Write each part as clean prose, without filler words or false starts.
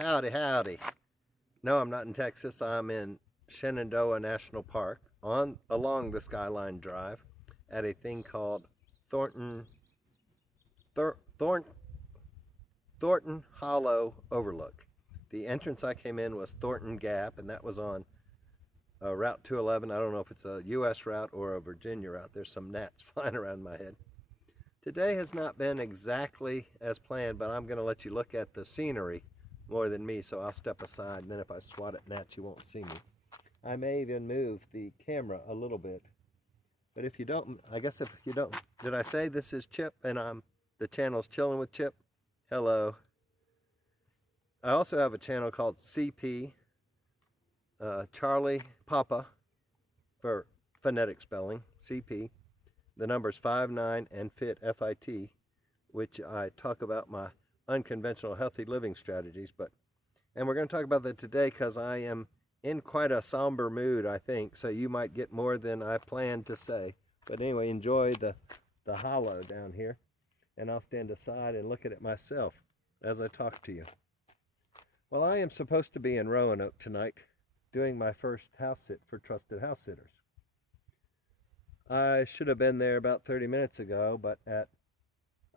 Howdy, howdy. No, I'm not in Texas. I'm in Shenandoah National Park along the Skyline Drive at a thing called Thornton Thor, Thorn, Thornton Hollow Overlook. The entrance I came in was Thornton Gap, and that was on Route 211. I don't know if it's a U.S. route or a Virginia route. There's some gnats flying around my head. Today has not been exactly as planned, but I'm going to let you look at the scenery more than me, so I'll step aside, and then if I swat at gnats, you won't see me. I may even move the camera a little bit, but if you don't, I guess if you don't, did I say this is Chip, and the channel's Chillin with Chip? Hello. I also have a channel called CP, Charlie Papa, for phonetic spelling, CP. The number's 59 and fit, FIT, which I talk about my unconventional healthy living strategies. And we're going to talk about that today because I am in quite a somber mood, I think, so you might get more than I planned to say. But anyway, enjoy the hollow down here, and I'll stand aside and look at it myself as I talk to you. Well, I am supposed to be in Roanoke tonight doing my first house sit for Trusted House Sitters. I should have been there about 30 minutes ago, but at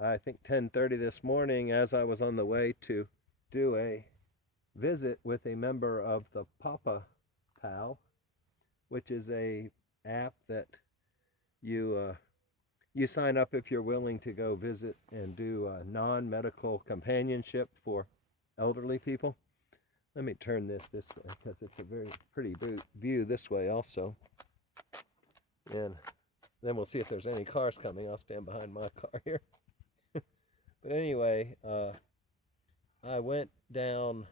I think 10:30 this morning, as I was on the way to do a visit with a member of the Papa Pal, which is a app that you sign up if you're willing to go visit and do non-medical companionship for elderly people. Let me turn this way because it's a very pretty view this way also. And then we'll see if there's any cars coming. I'll stand behind my car here. But anyway, I went down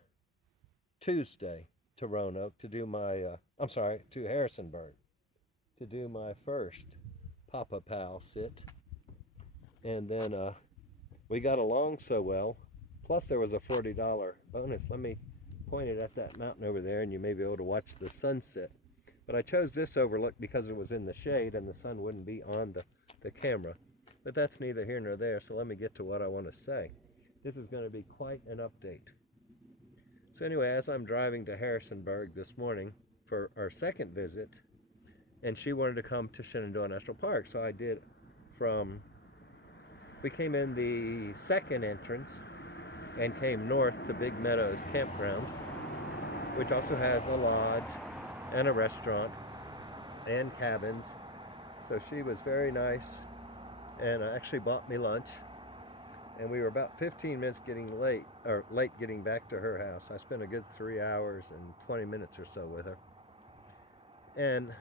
Tuesday to Roanoke to do my, to Harrisonburg to do my first Papa Pal sit. And then we got along so well. Plus there was a $40 bonus. Let me point it at that mountain over there and you may be able to watch the sunset. But I chose this overlook because it was in the shade and the sun wouldn't be on the camera. But that's neither here nor there, so let me get to what I want to say. This is going to be quite an update. So anyway, as I'm driving to Harrisonburg this morning for our second visit, and she wanted to come to Shenandoah National Park, so I did we came in the second entrance and came north to Big Meadows Campground, which also has a lodge and a restaurant and cabins. So she was very nice and actually bought me lunch, and we were about 15 minutes late getting back to her house. I spent a good 3 hours and 20 minutes or so with her. And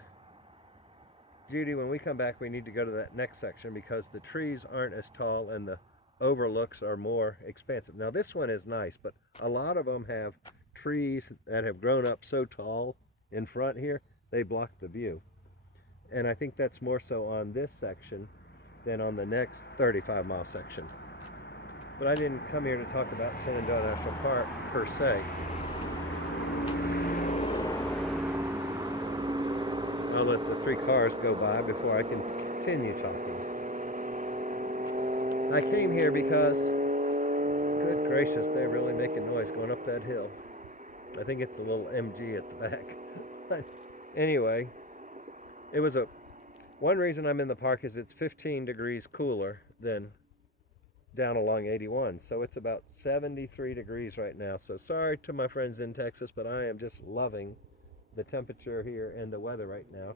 Judy, when we come back, we need to go to that next section because the trees aren't as tall and the overlooks are more expansive. Now this one is nice, but a lot of them have trees that have grown up so tall in front here, they block the view. And I think that's more so on this section than on the next 35-mile section. But I didn't come here to talk about Shenandoah National Park per se. I'll let the 3 cars go by before I can continue talking. I came here because, good gracious, they're really making noise going up that hill. I think it's a little MG at the back. But anyway, it was one reason I'm in the park is it's 15 degrees cooler than down along 81. So it's about 73 degrees right now. So sorry to my friends in Texas, but I am just loving the temperature here and the weather right now.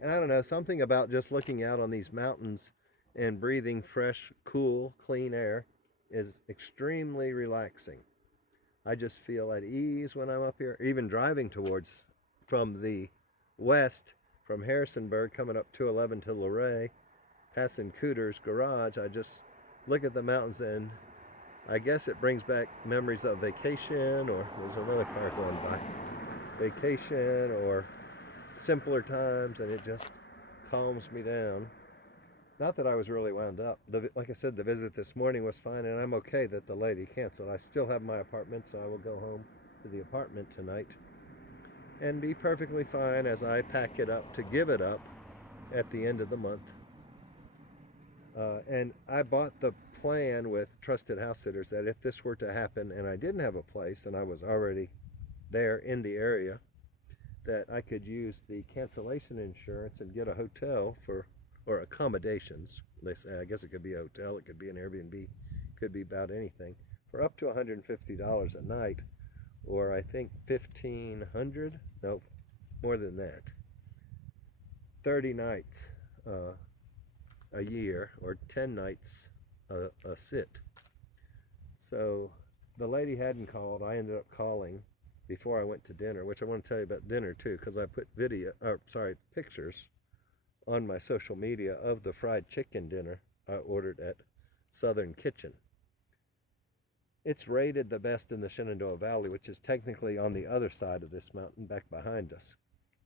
And I don't know, something about just looking out on these mountains and breathing fresh, cool, clean air is extremely relaxing. I just feel at ease when I'm up here, even driving from the west, from Harrisonburg, coming up 211 to Luray, passing Cooter's garage. I just look at the mountains and I guess it brings back memories of vacation, or there's another car going by, vacation or simpler times, and it just calms me down. Not that I was really wound up. Like I said, the visit this morning was fine, and I'm okay that the lady canceled. I still have my apartment, so I will go home to the apartment tonight and be perfectly fine as I pack it up to give it up at the end of the month. And I bought the plan with trusted house sitters that if this were to happen and I didn't have a place and I was already there in the area, that I could use the cancellation insurance and get a hotel for, or accommodations. They say, I guess it could be a hotel, it could be an Airbnb, could be about anything, for up to $150 a night, or I think 1,500, no, more than that, 30 nights a year, or 10 nights a sit. So the lady hadn't called. I ended up calling before I went to dinner, which I want to tell you about dinner too, because I put pictures on my social media of the fried chicken dinner I ordered at Southern Kitchen. It's rated the best in the Shenandoah Valley, which is technically on the other side of this mountain back behind us.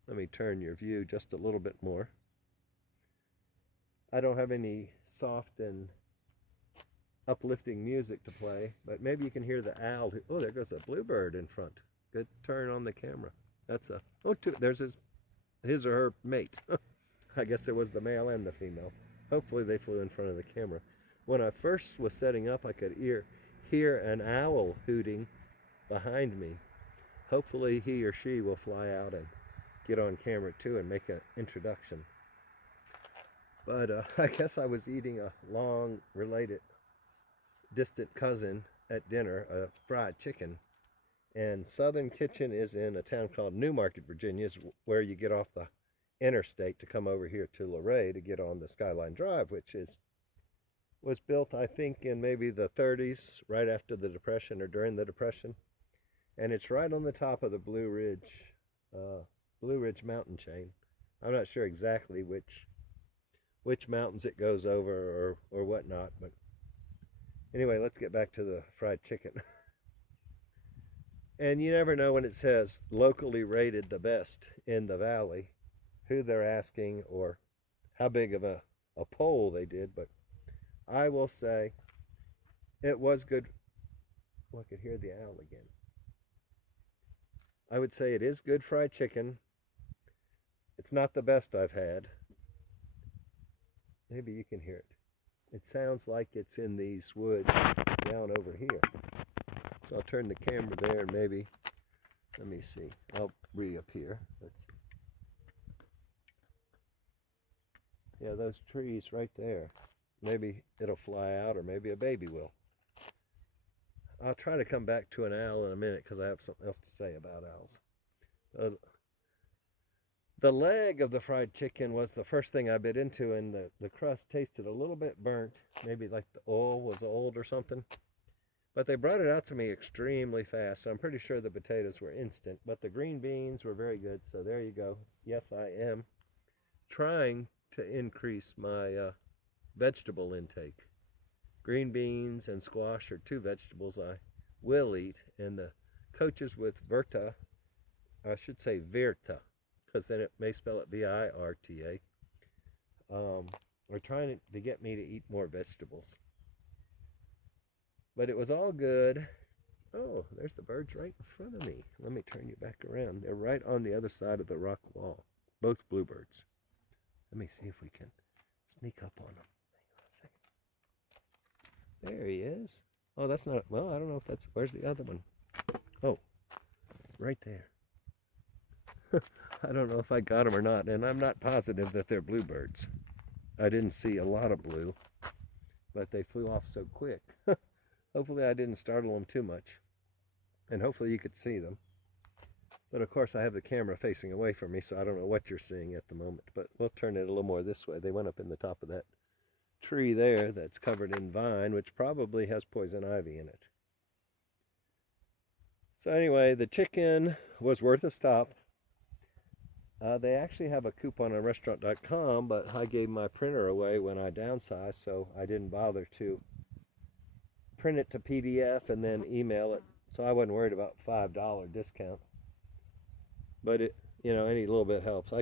Let me turn your view just a little bit more. I don't have any soft and uplifting music to play, but maybe you can hear the owl. Oh, there goes a bluebird in front. Good turn on the camera. That's a, oh, there's his or her mate. I guess there was the male and the female. Hopefully they flew in front of the camera. When I first was setting up, I could hear an owl hooting behind me. Hopefully he or she will fly out and get on camera too and make an introduction. But I guess I was eating a long related distant cousin at dinner, a fried chicken. And Southern Kitchen is in a town called Newmarket, Virginia, is where you get off the interstate to come over here to Luray to get on the Skyline Drive, which was built, I think, in maybe the 30s, right after the Depression or during the Depression. And it's right on the top of the Blue Ridge mountain chain. I'm not sure exactly which mountains it goes over or whatnot, but anyway, let's get back to the fried chicken. And you never know when it says locally rated the best in the valley, who they're asking or how big of a poll they did, but I will say it was good. Oh, I could hear the owl again. I would say it is good fried chicken. It's not the best I've had. Maybe you can hear it. It sounds like it's in these woods down over here. So I'll turn the camera there and maybe, let me see, I'll re-up here. Yeah, those trees right there. Maybe it'll fly out or maybe a baby will. I'll try to come back to an owl in a minute because I have something else to say about owls. The leg of the fried chicken was the first thing I bit into, and the crust tasted a little bit burnt. Maybe like the oil was old or something. But they brought it out to me extremely fast, so I'm pretty sure the potatoes were instant. But the green beans were very good, so there you go. Yes, I am trying to increase my vegetable intake. Green beans and squash are two vegetables I will eat, and the coaches with Virta, I should say Virta, because then it may spell it V-I-R-T-A, are trying to get me to eat more vegetables. But it was all good. Oh, there's the birds right in front of me. Let me turn you back around. They're right on the other side of the rock wall. Both bluebirds. Let me see if we can sneak up on them. Hang on a second. There he is. Oh, that's not, well, I don't know if that's, where's the other one? Oh, right there. I don't know if I got them or not, and I'm not positive that they're bluebirds. I didn't see a lot of blue, but they flew off so quick. Hopefully I didn't startle them too much, and hopefully you could see them. But of course I have the camera facing away from me, so I don't know what you're seeing at the moment, but we'll turn it a little more this way. They went up in the top of that tree there that's covered in vine, which probably has poison ivy in it. So anyway, the chicken was worth a stop. They actually have a coupon on restaurant.com, but I gave my printer away when I downsized, so I didn't bother to print it to PDF and then email it. So I wasn't worried about $5 discount. But it, you know, any little bit helps.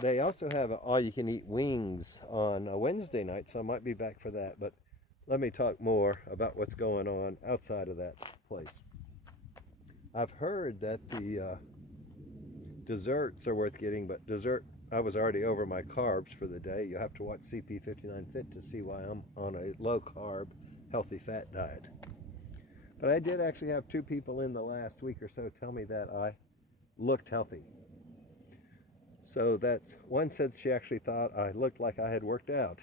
They also have all-you-can-eat wings on a Wednesday night, so I might be back for that. But let me talk more about what's going on outside of that place. I've heard that the desserts are worth getting, but I was already over my carbs for the day. You have to watch CP59 Fit to see why I'm on a low carb, healthy fat diet. But I did actually have 2 people in the last week or so tell me that I looked healthy. So that's, one said she actually thought I looked like I had worked out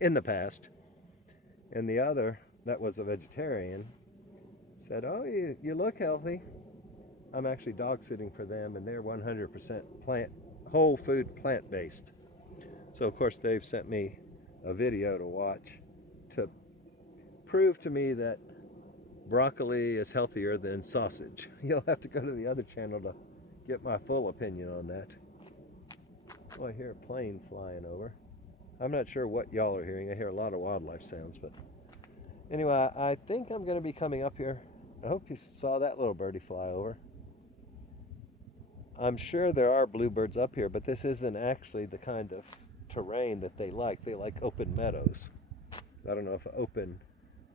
in the past. And the other, that was a vegetarian, said, oh, you look healthy. I'm actually dog sitting for them, and they're 100% whole food plant-based. So of course they've sent me a video to watch to prove to me that broccoli is healthier than sausage. You'll have to go to the other channel to get my full opinion on that. Oh, I hear a plane flying over. I'm not sure what y'all are hearing. I hear a lot of wildlife sounds, but anyway, I think I'm going to be coming up here. I hope you saw that little birdie fly over. I'm sure there are bluebirds up here, but this isn't actually the kind of terrain that they like. They like open meadows. I don't know if an open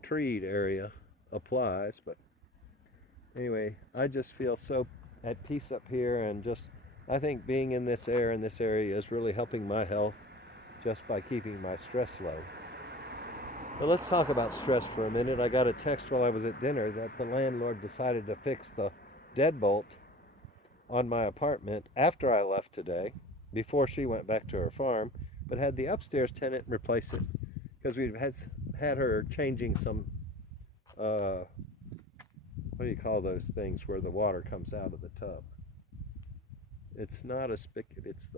treed area applies, but anyway, I just feel so at peace up here, and just I think being in this air in this area is really helping my health just by keeping my stress low. But let's talk about stress for a minute. I got a text while I was at dinner that the landlord decided to fix the deadbolt on my apartment after I left today, before she went back to her farm, but had the upstairs tenant replace it because we've had her changing some what do you call those things where the water comes out of the tub? It's not a spigot, it's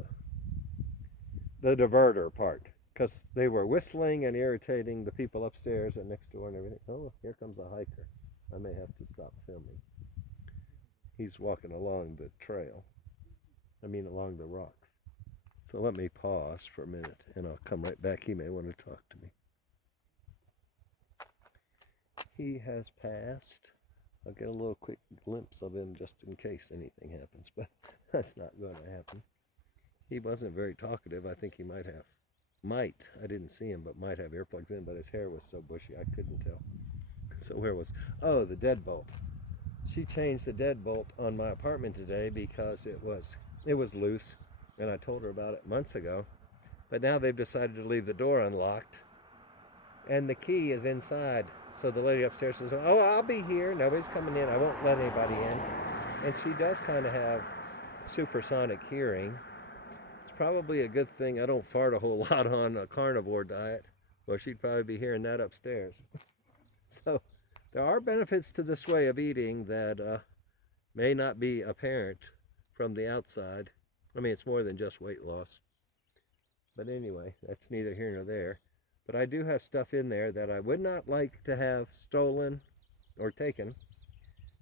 the diverter part, because they were whistling and irritating the people upstairs and next door and everything. Oh, here comes a hiker. I may have to stop filming. He's walking along the trail. Along the rocks. So let me pause for a minute and I'll come right back. He may want to talk to me. He has passed. I'll get a little quick glimpse of him just in case anything happens, but that's not going to happen. He wasn't very talkative. I think he I didn't see him, but might have earplugs in, but his hair was so bushy I couldn't tell. So where was, oh, the deadbolt. She changed the deadbolt on my apartment today because it was loose, and I told her about it months ago. But now they've decided to leave the door unlocked, and the key is inside. So the lady upstairs says, oh, I'll be here. Nobody's coming in. I won't let anybody in. And she does kind of have supersonic hearing. It's probably a good thing I don't fart a whole lot on a carnivore diet, or she'd probably be hearing that upstairs. So there are benefits to this way of eating that may not be apparent from the outside. It's more than just weight loss. But anyway, that's neither here nor there. But I do have stuff in there that I would not like to have stolen or taken.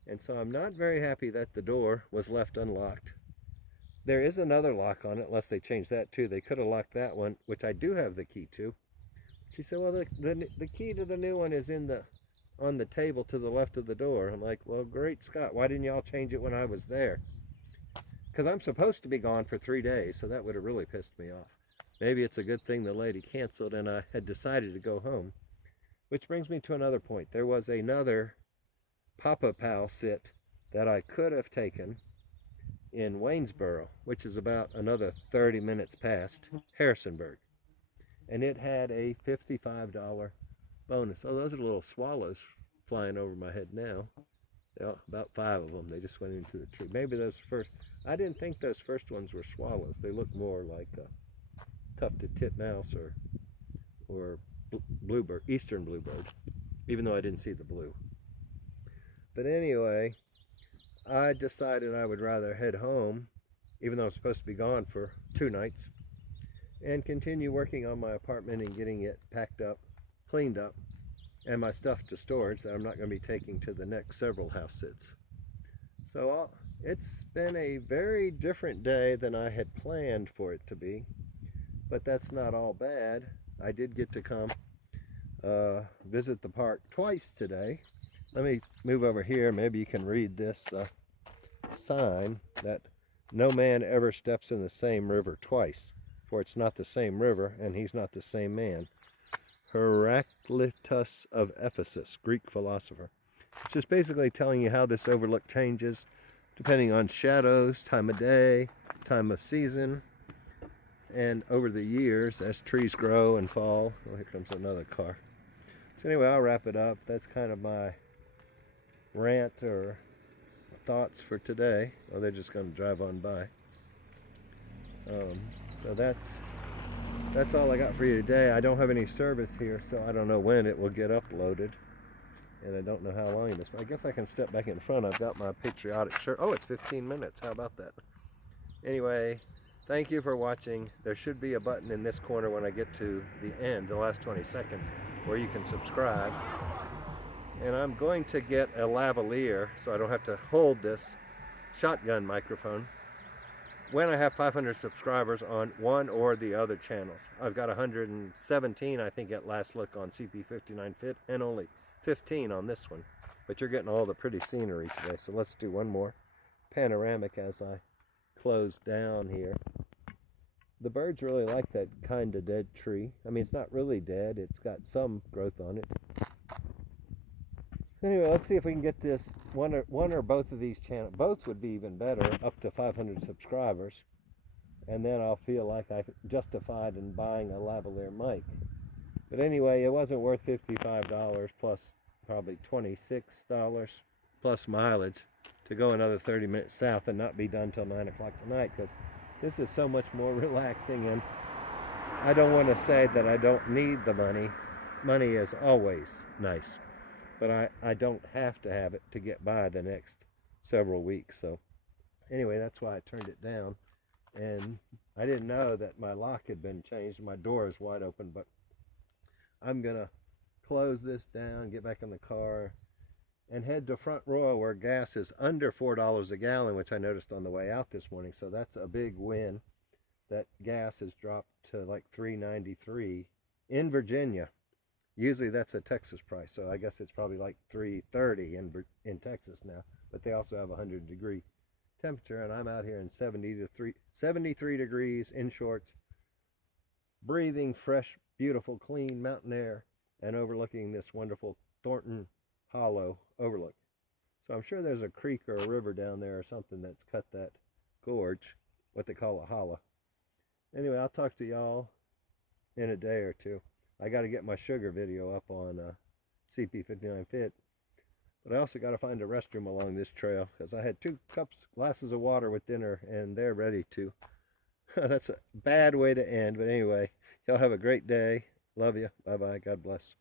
And so I'm not very happy that the door was left unlocked. There is another lock on it, unless they changed that too. They could have locked that one, which I do have the key to. She said, well, the key to the new one is on the table to the left of the door. I'm like, well, great Scott, why didn't y'all change it when I was there? Because I'm supposed to be gone for 3 days, so that would have really pissed me off. Maybe it's a good thing the lady canceled and I had decided to go home. Which brings me to another point. There was another Papa Pal sit that I could have taken in Waynesboro, which is about another 30 minutes past Harrisonburg. And it had a $55 bonus. Oh, those are little swallows flying over my head now. About 5 of them. They just went into the tree. Maybe those first, I didn't think those first ones were swallows. They look more like tufted titmouse or bluebird, eastern bluebird, even though I didn't see the blue. But anyway, I decided I would rather head home, even though I'm supposed to be gone for 2 nights, and continue working on my apartment and getting it packed up, cleaned up, and my stuff to storage that I'm not going to be taking to the next several house sits. So it's been a very different day than I had planned for it to be, but that's not all bad. I did get to come visit the park twice today. Let me move over here. Maybe you can read this sign that no man ever steps in the same river twice, for it's not the same river and he's not the same man. Heraclitus of Ephesus, Greek philosopher. It's just basically telling you how this overlook changes depending on shadows, time of day, time of season. And over the years, as trees grow and fall, oh, here comes another car. So anyway, I'll wrap it up. That's kind of my rant or thoughts for today. Oh, they're just going to drive on by. So that's all I got for you today. I don't have any service here, so I don't know when it will get uploaded. And I don't know how long it is. I guess I can step back in front. I've got my patriotic shirt. Oh, it's 15 minutes. How about that? Anyway, thank you for watching. There should be a button in this corner when I get to the end, the last 20 seconds, where you can subscribe. And I'm going to get a lavalier so I don't have to hold this shotgun microphone when I have 500 subscribers on one or the other channels. I've got 117, I think, at last look on CP59 Fit, and only 15 on this one. But you're getting all the pretty scenery today, so let's do one more panoramic as I close down here. The birds really like that kind of dead tree. I mean, it's not really dead. It's got some growth on it. Anyway, let's see if we can get this one or both of these channels. Both would be even better, up to 500 subscribers. And then I'll feel like I've justified in buying a lavalier mic. But anyway, it wasn't worth $55 plus probably $26 plus mileage to go another 30 minutes south and not be done till 9 o'clock tonight, because this is so much more relaxing. And I don't want to say that I don't need the money. Money is always nice. But I don't have to have it to get by the next several weeks. So anyway, that's why I turned it down. And I didn't know that my lock had been changed. My door is wide open, but I'm going to close this down, get back in the car, and head to Front Royal where gas is under $4 a gallon, which I noticed on the way out this morning. So that's a big win. That gas has dropped to like $3.93 in Virginia. Usually that's a Texas price, so I guess it's probably like $3.30 in Texas now. But they also have 100-degree temperature, and I'm out here in 73 degrees in shorts, breathing fresh, beautiful, clean mountain air, and overlooking this wonderful Thornton Hollow overlook. So I'm sure there's a creek or a river down there or something that's cut that gorge, what they call a hollow. Anyway, I'll talk to y'all in a day or two. I got to get my sugar video up on CP59 Fit. But I also got to find a restroom along this trail, because I had 2 glasses of water with dinner, and they're ready to. That's a bad way to end. But anyway, y'all have a great day. Love you. Bye-bye. God bless.